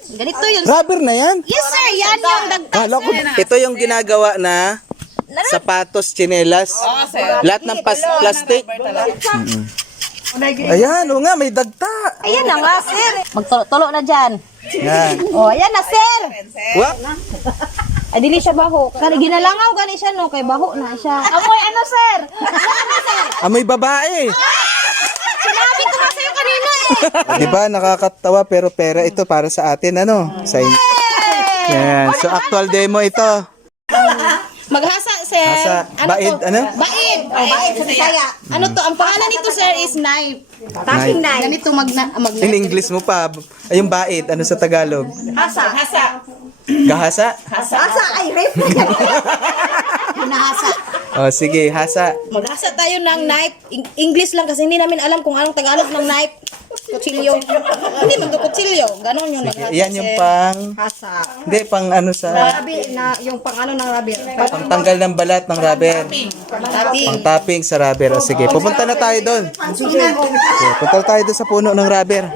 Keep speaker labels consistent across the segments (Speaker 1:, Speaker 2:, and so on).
Speaker 1: Ganito yun.
Speaker 2: Rubber na yan?
Speaker 1: Yes sir, yan yung dagta.
Speaker 2: Kala ko, ito yung ginagawa na sapatos, tsinelas. Lahat ng plastic. Ayan, o nga, may dagta.
Speaker 1: Ayan na nga sir. Magtulo na dyan.
Speaker 2: Yan.
Speaker 1: Oh, ayan na sir.
Speaker 2: What?
Speaker 1: Ay, dili siya baho. Kani ginalangaw gani siya no, kay baho na siya. Amoy ano sir? Ano sir?
Speaker 2: Amoy babae.
Speaker 1: Sinabi ko ba sa'yo kanina eh.
Speaker 2: Di ba, nakakatawa pero pera ito para sa atin, ano? Sa Yan. So, actual demo ito.
Speaker 1: Maghasa sir.
Speaker 2: Hasa. Baid,
Speaker 1: to?
Speaker 2: ano?
Speaker 1: Baid. Oh, baid sa Bisaya. Ano to? Ang pangalan nito sir is knife. Tapping knife. Ganito
Speaker 2: In English mo pa. Ay, yung baid, ano sa Tagalog?
Speaker 1: Hasa.
Speaker 2: Gahasa?
Speaker 1: Hasa ay rip. Hinahasa.
Speaker 2: O, sige, hasa.
Speaker 1: Maghasa tayo ng knife. English lang kasi hindi namin alam kung anong Tagalog ng knife. Kutsilyo. Hindi man to kutsilyo. Ganon yung maghasa.
Speaker 2: Yan yung pang...
Speaker 1: hasa.
Speaker 2: Hindi, pang ano sa...
Speaker 1: Yung pang ano ng rubber.
Speaker 2: Pang tanggal ng balat ng rubber. Pang tapping sa rubber. O, sige, pupunta na tayo doon. Sige, punta na tayo doon sa puno ng rubber.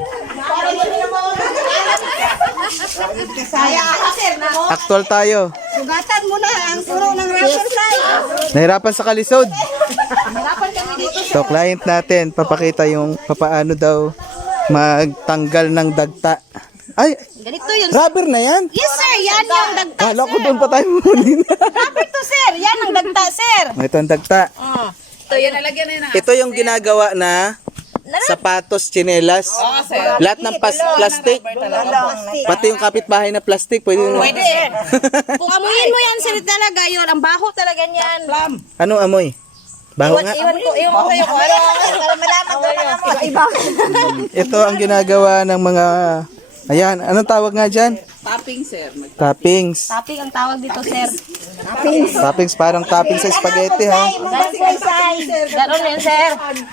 Speaker 1: Saya sir.
Speaker 2: Actual tayo.
Speaker 1: Sugatan mo na ang puro ng rubber side.
Speaker 2: Nahirapan sa kalisod.
Speaker 1: Hirapan kami dito.
Speaker 2: So, client natin, papakita yung papaano daw magtanggal ng dagta. Ay,
Speaker 1: Ganito yun.
Speaker 2: rubber na yan?
Speaker 1: Yes sir, yan yung dagta.
Speaker 2: Kala ko doon pa tayo muli na.
Speaker 1: Rubber to sir, yan ang dagta sir.
Speaker 2: Ito ang dagta.
Speaker 1: Ito yun nalagyan na yun.
Speaker 2: Ito yung ginagawa na sapatos, tsinelas. Lahat ng plastic. Pati yung kapitbahay na plastic. Pwede.
Speaker 1: Kung amuyin mo yan sir talaga yun, ang baho talaga niyan.
Speaker 2: Anong amoy? Baho nga.
Speaker 1: Iwan ko sa'yo kung ano. Para malaman ko na mo. Iba.
Speaker 2: Ito ang ginagawa ng mga... Ayan, anong tawag nga dyan?
Speaker 3: Topping, sir.
Speaker 2: Toppings.
Speaker 1: Topping ang tawag dito sir.
Speaker 2: Toppings, parang topping sa spaghetti ha.
Speaker 1: Ganon yan sir.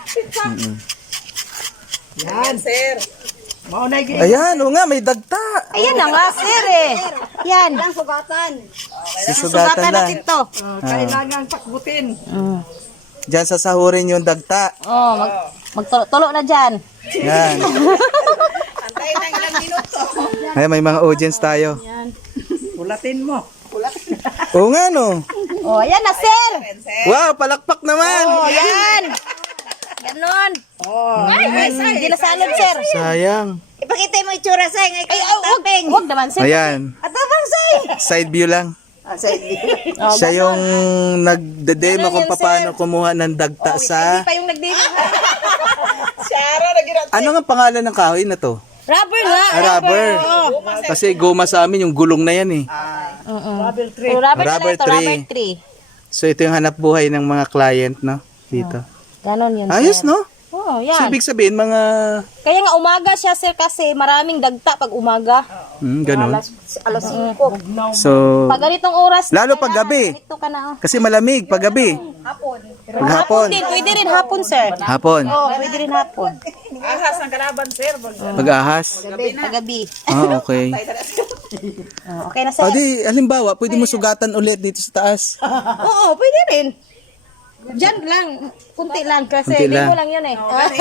Speaker 3: Yan, sir.
Speaker 2: Ayan, o nga, may dagta.
Speaker 1: Ayan na nga sir eh. Yan.
Speaker 2: Susugatan lang.
Speaker 1: natin to.
Speaker 3: Kailangan pakbutin.
Speaker 2: Diyan sasahurin yung dagta.
Speaker 1: Oh, magtulo na dyan.
Speaker 2: Yan.
Speaker 3: Antayin ng ilang minuto.
Speaker 2: Ay, may mga audience tayo.
Speaker 3: Ulatin mo.
Speaker 2: Oo nga no.
Speaker 1: Oh, ayan na sir.
Speaker 2: Wow, palakpak naman.
Speaker 1: Oh, yan. Ganon.
Speaker 3: Oh,
Speaker 1: Hindi na salad sir.
Speaker 2: Sayang.
Speaker 1: Ipakita mo itsura say. Ay, wag naman sir.
Speaker 2: Ayan,
Speaker 1: Atabang say.
Speaker 2: side view lang.
Speaker 1: Oh,
Speaker 2: Siya yung nagdedemo kung
Speaker 1: Ganun yan,
Speaker 2: paano kumuha ng dagta sa...
Speaker 1: Hindi pa yung nagdemo.
Speaker 3: Shara na ginat.
Speaker 2: Ano nga pangalan ng kahoy na to?
Speaker 1: Rubber nga.
Speaker 2: Rubber. Kasi goma sa amin yung gulong na yan eh.
Speaker 3: Rubber tree.
Speaker 1: Oh, rubber
Speaker 2: Rubber
Speaker 1: na to,
Speaker 2: tree.
Speaker 1: rubber tree.
Speaker 2: So ito yung hanap buhay ng mga client no? Dito.
Speaker 1: Ganon yun
Speaker 2: Ayos
Speaker 1: sir.
Speaker 2: no?
Speaker 1: Oh,
Speaker 2: So
Speaker 1: yan.
Speaker 2: ibig sabihin mga...
Speaker 1: Kaya nga umaga siya sir kasi maraming dagta pag umaga.
Speaker 2: ganun.
Speaker 1: Alas 5.
Speaker 2: So,
Speaker 1: Pag ganitong oras.
Speaker 2: lalo pag gabi.
Speaker 1: Ganito ka na. Oh.
Speaker 2: Kasi malamig pag gabi. Pag hapon.
Speaker 1: Din, pwede rin hapon sir.
Speaker 2: Hapon.
Speaker 1: Oh, pwede rin hapon.
Speaker 3: Ahas ang kalaban, sir.
Speaker 2: Pag ahas.
Speaker 1: Paggabi.
Speaker 2: Ah, okay.
Speaker 1: Oh, okay na sir.
Speaker 2: O di, halimbawa, pwede mo sugatan ulit dito sa taas.
Speaker 1: Oo, pwede rin. Diyan lang, kunti lang kasi
Speaker 2: Kunti lang.
Speaker 1: limo lang yun eh.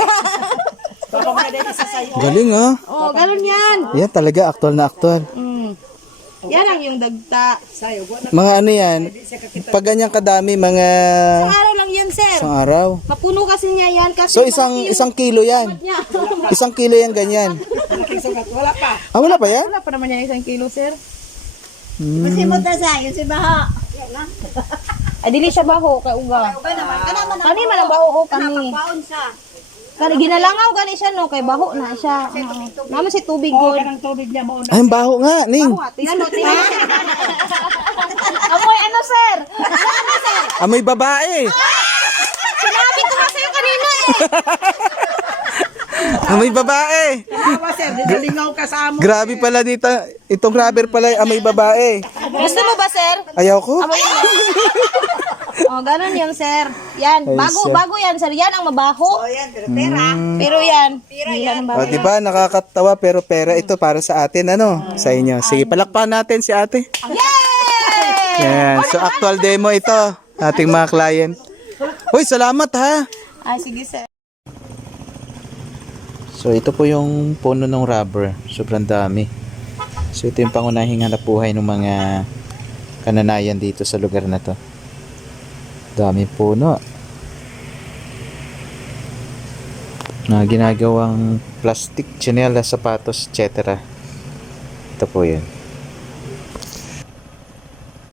Speaker 2: Galing ah.
Speaker 1: Oh, ganun yan.
Speaker 2: Yan talaga, aktual na aktual.
Speaker 1: Yan ang yung dagta.
Speaker 2: Mga ano yan, pag ganyan kadami, mga
Speaker 1: Isang araw lang yan, sir.
Speaker 2: isang araw.
Speaker 1: Mapuno kasi niya yan kasi
Speaker 2: So isang kilo yan.
Speaker 1: niya.
Speaker 2: Isang kilo yan ganyan.
Speaker 3: Wala pa.
Speaker 2: Ah, wala pa yan?
Speaker 1: Wala pa naman yan isang kilo, sir.
Speaker 2: Hmm.
Speaker 1: mo ta sa, yung si Baha. Ay, dili siya baho, kay Uga. Kani man ang baho, kani. Kani, ginalangaw gani siya, no, kay baho na siya. Naman si tubig
Speaker 3: Oh,
Speaker 1: good.
Speaker 3: kanang tubig niya mauna.
Speaker 2: Ay, ang baho nga, Ning.
Speaker 1: Tingnan mo, tingnan mo. Amoy, ano, sir?
Speaker 2: Amoy babae.
Speaker 1: Sinabi ko ba sa'yo kanina eh.
Speaker 2: Amoy babae.
Speaker 3: Awa, sir. Dinalingaw ka sa amo.
Speaker 2: Grabe pala dito. Itong rubber pala, amoy babae.
Speaker 1: Gusto mo ba, sir?
Speaker 2: Ayaw ko.
Speaker 1: Amoy mo. Oh, ganun yung sir. Yan,
Speaker 2: Ay,
Speaker 1: bago yan, sir. Yan ang mabaho. Pero yan, hindi lang
Speaker 2: O,
Speaker 1: bago.
Speaker 2: diba, nakakatawa pero pera ito para sa atin, ano? Sa inyo. Sige, palakpakan natin si ate.
Speaker 1: Yay!
Speaker 2: Yan. So, actual demo ito. Ating mga client. Uy, salamat ha.
Speaker 1: Ay, sige, sir.
Speaker 2: So, ito po yung puno ng rubber. Sobrang dami. So ito yung pangunahing hanap buhay ng mga kananayan dito sa lugar na to. Dami puno. Na ginagawang plastic, tsinelas, sapatos, etc. Ito po yun.